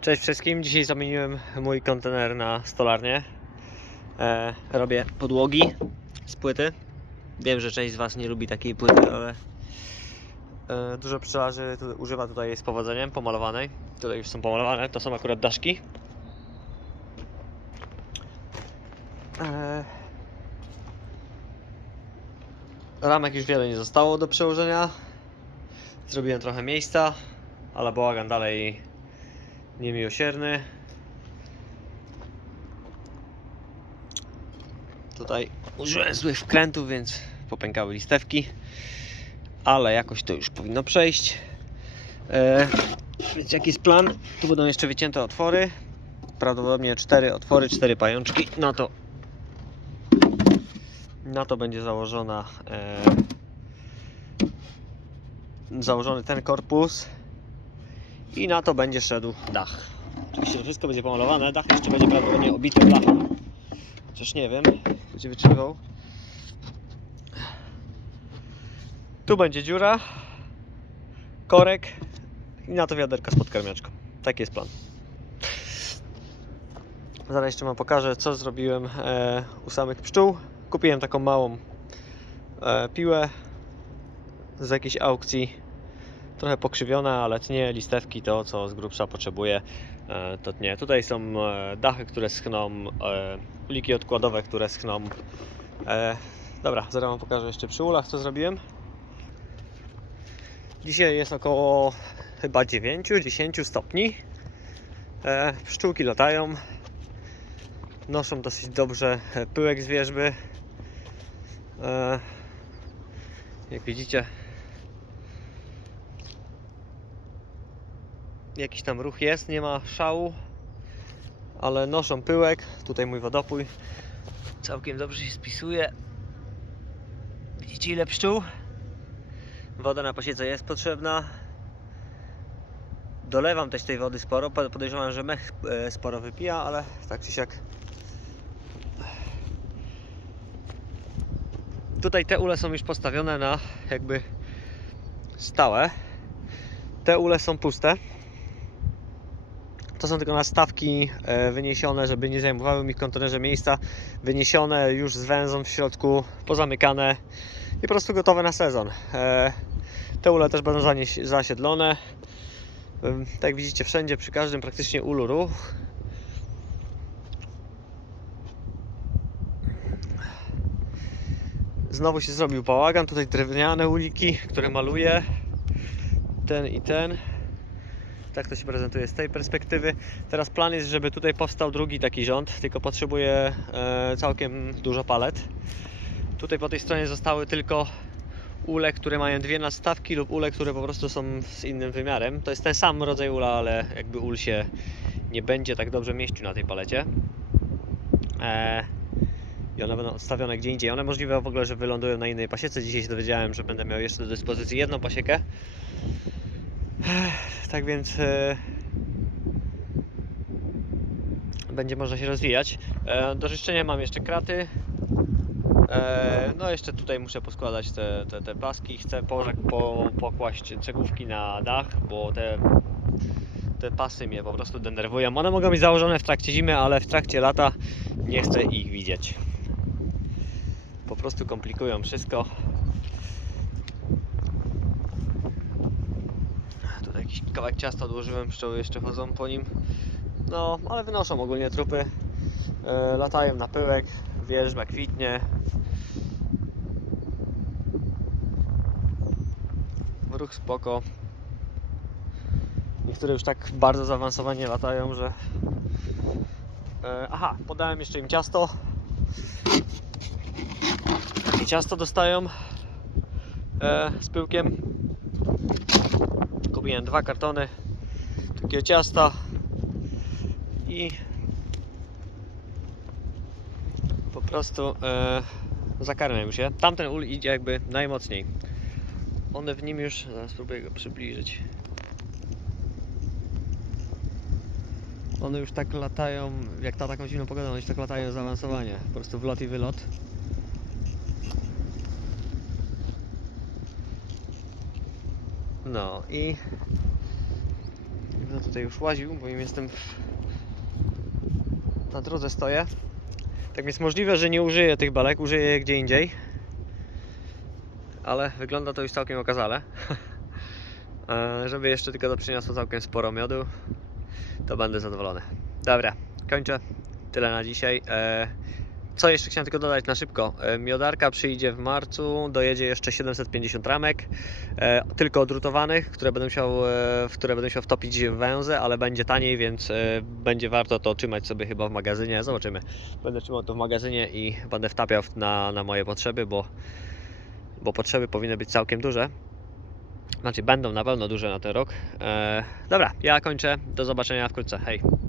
Cześć wszystkim, dzisiaj zamieniłem mój kontener na stolarnię. E, robię podłogi z płyty. Wiem, że część z Was nie lubi takiej płyty, ale e, dużo pszczelarzy używa tutaj z powodzeniem, pomalowanej. Tutaj już są pomalowane, to są akurat daszki. E, ramek już wiele nie zostało do przełożenia. Zrobiłem trochę miejsca, ale bałagan dalej niemiłosierny. Tutaj użyłem złych wkrętów, więc popękały listewki, ale jakoś to już powinno przejść. E, więc jaki jest plan? Tu będą jeszcze wycięte otwory. Prawdopodobnie cztery otwory, cztery pajączki. Na to na to będzie założona e, założony ten korpus i na to będzie szedł dach. Oczywiście to wszystko będzie pomalowane, dach jeszcze będzie prawdopodobnie obity blachą. Chociaż nie wiem, będzie wytrzymywał. Tu będzie dziura, korek i na to wiaderka z podkarmiaczką. Taki jest plan. Zaraz jeszcze Wam pokażę, co zrobiłem e, u samych pszczół. Kupiłem taką małą e, piłę z jakiejś aukcji trochę pokrzywione, ale tnie listewki to, co z grubsza potrzebuje, to tnie. Tutaj są e, dachy, które schną, e, uliki odkładowe, które schną. E, Dobra, zaraz Wam pokażę jeszcze przy ulach, co zrobiłem. Dzisiaj jest około chyba 9-10 stopni. Pszczółki latają. Noszą dosyć dobrze pyłek z wierzby. Jak widzicie, jakiś tam ruch jest, nie ma szału, ale noszą pyłek. Tutaj mój wodopój całkiem dobrze się spisuje. Widzicie ile pszczół? Woda na pasiece jest potrzebna. Dolewam też tej wody sporo. Po- Podejrzewam, że mech e, sporo wypija, ale tak czy siak. Tutaj te ule są już postawione na jakby stałe. Te ule są puste. To są tylko nastawki e, wyniesione, żeby nie zajmowały mi w kontenerze miejsca. Wyniesione już z węzą w środku, pozamykane i po prostu gotowe na sezon. E, Te ule też będą zasiedlone. Tak jak widzicie, wszędzie, przy każdym praktycznie ulu ruch. Znowu się zrobił bałagan. Tutaj drewniane uliki, które maluję. Ten i ten. Tak to się prezentuje z tej perspektywy. Teraz plan jest, żeby tutaj powstał drugi taki rząd, tylko potrzebuję e, całkiem dużo palet. Tutaj po tej stronie zostały tylko ule, które mają dwie nadstawki lub ule, które po prostu są z innym wymiarem. To jest ten sam rodzaj ula, ale jakby ul się nie będzie tak dobrze mieścił na tej palecie. E, I one będą odstawione gdzie indziej. One możliwe w ogóle, że wylądują na innej pasiece. Dzisiaj się dowiedziałem, że będę miał jeszcze do dyspozycji jedną pasiekę. Tak więc e, będzie można się rozwijać. E, do czyszczenia mam jeszcze kraty. E, no jeszcze tutaj muszę poskładać te, te, te paski. Chcę po, po, pokłaść cegłówki na dach, bo te, te pasy mnie po prostu denerwują. One mogą być założone w trakcie zimy, ale w trakcie lata nie chcę ich widzieć. Po prostu komplikują wszystko. Tutaj jakiś kawałek ciasta odłożyłem, pszczoły jeszcze chodzą po nim. No, ale wynoszą ogólnie trupy. E, latają na pyłek, wierzba kwitnie. Ruch spoko. Niektóre już tak bardzo zaawansowanie latają, że... E, aha, podałem jeszcze im ciasto. Takie ciasto dostają e, z pyłkiem. Kupiłem dwa kartony takiego ciasta i po prostu e, zakarmiam się. Tamten ul idzie jakby najmocniej. One w nim już, zaraz spróbuję go przybliżyć. One już tak latają, jak ta taką zimną pogodą, one już tak latają zaawansowanie. Po prostu wlot i wylot. No i to tutaj już łaził, bo im jestem w... na drodze stoję. Tak więc możliwe, że nie użyję tych belek, użyję je gdzie indziej. Ale wygląda to już całkiem okazale. E, Żeby jeszcze tylko to przyniosło całkiem sporo miodu, to będę zadowolony. Dobra, kończę. Tyle na dzisiaj. Co jeszcze chciałem tylko dodać na szybko. E, Miodarka przyjdzie w marcu, dojedzie jeszcze 750 ramek, e, tylko odrutowanych, które będę musiał, e, w które będę musiał wtopić węzę, ale będzie taniej, więc będzie warto to trzymać sobie chyba w magazynie. Zobaczymy. Będę trzymał to w magazynie i będę wtapiał na, na moje potrzeby, bo, bo potrzeby powinny być całkiem duże. Znaczy, będą na pewno duże na ten rok. Dobra, ja kończę. Do zobaczenia wkrótce. Hej.